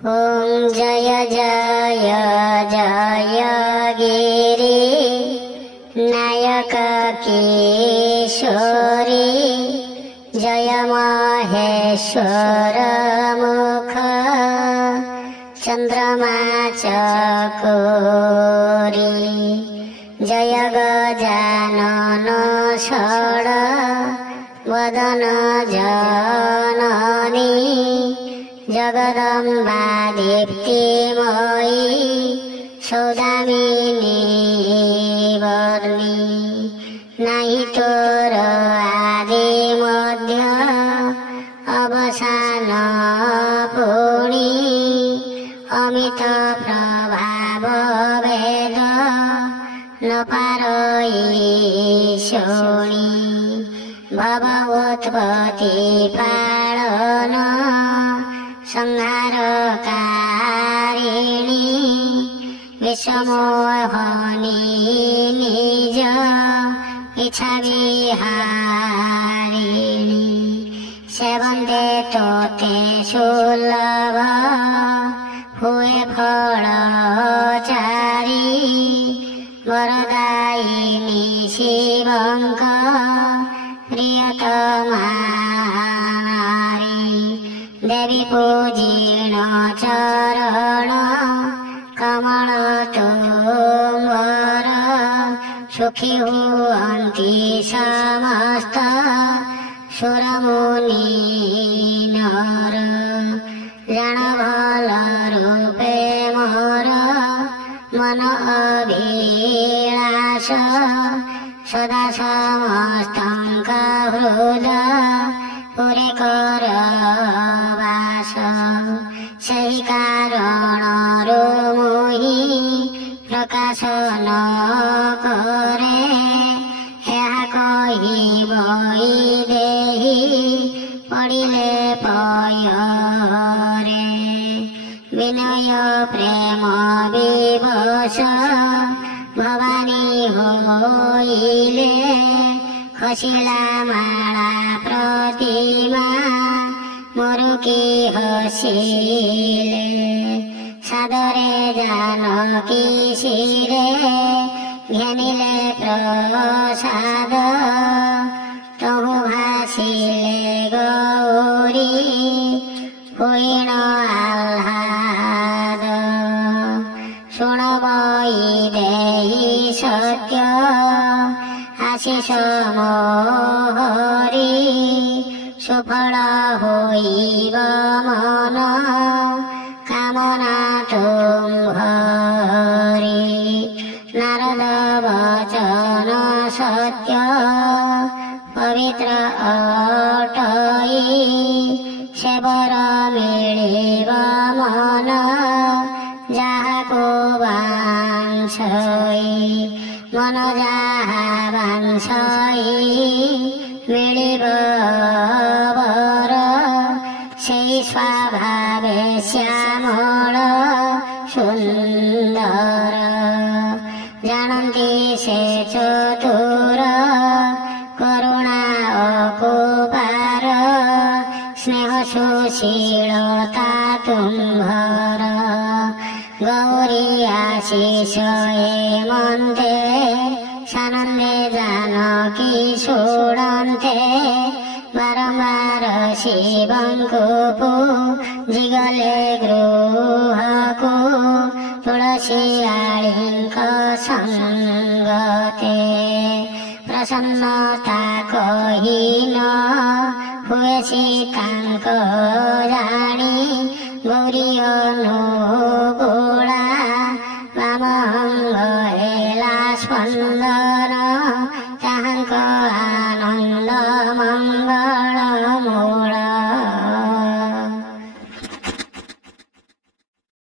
ॐ जय जय जय गिरि नायक किशोरी जय महेश्वर मुख चंद्रमा चकोरी जय गजानन षड वदन जननी जगदम्बा दीप्तिमयी सौदामिनी वर्णी नाही तोर आदि मध्य अवसान पुणी अमित प्रभाव भेद न पारई शोणी भवोत्पत्ति पालन संहारकारिणी विषमोहनी निज इच्छा विहारिणी सेवन्ते तोते सुलभ हुए फलचारी वरदायिनी शिवंक प्रियतमा देवी पूजिण चरण कमल तुम्बर सुखी हुअन्ति समस्त सुरमुनि नर जान भल रूपे मोर मन अभिलाष सदा समस्तंक हृदय पुरे कर वास सही कारणरू मोहि प्रकाश न करे ଏହା କହିବଇ ଦେହି ପଡ଼ିଲେ ପୟରେ ବିନୟ ପ୍ରେମ ବିବଶ ଭବାନୀ ହୋଇଲେ खसिला माला प्रतिमा मुरुकी हसिले सादरे जानकी शिरे घ्यानिले प्रसाद तहु भासिले गौरी होइन आह्लाद शुणवई देहि सत्य आशिष मोहरी सुफल होइब मन कामना तुम्हारी नारद वचन सत्य पवित्र अटई सेवर मिलिब मन जाहाको वाञ्छै मन जाहा वाञ्छै मिलिब वर सेई स्वभावे श्यामल सुन्दर जानन्ति से चतुर करुणा अकुपार स्नेह सुशीलता तुम्भर गौरी आशिष हेमन्ते सानन्दे जानकी शोणन्ते बारम्बार शिवंको पूजिगले गृहको तुलसी आळींक संगते प्रसन्नता कहिन हुए सीतांक राणी गौरी अनुकूला वामहंग हेला स्पन्दन ताहांक आनन्द मंगल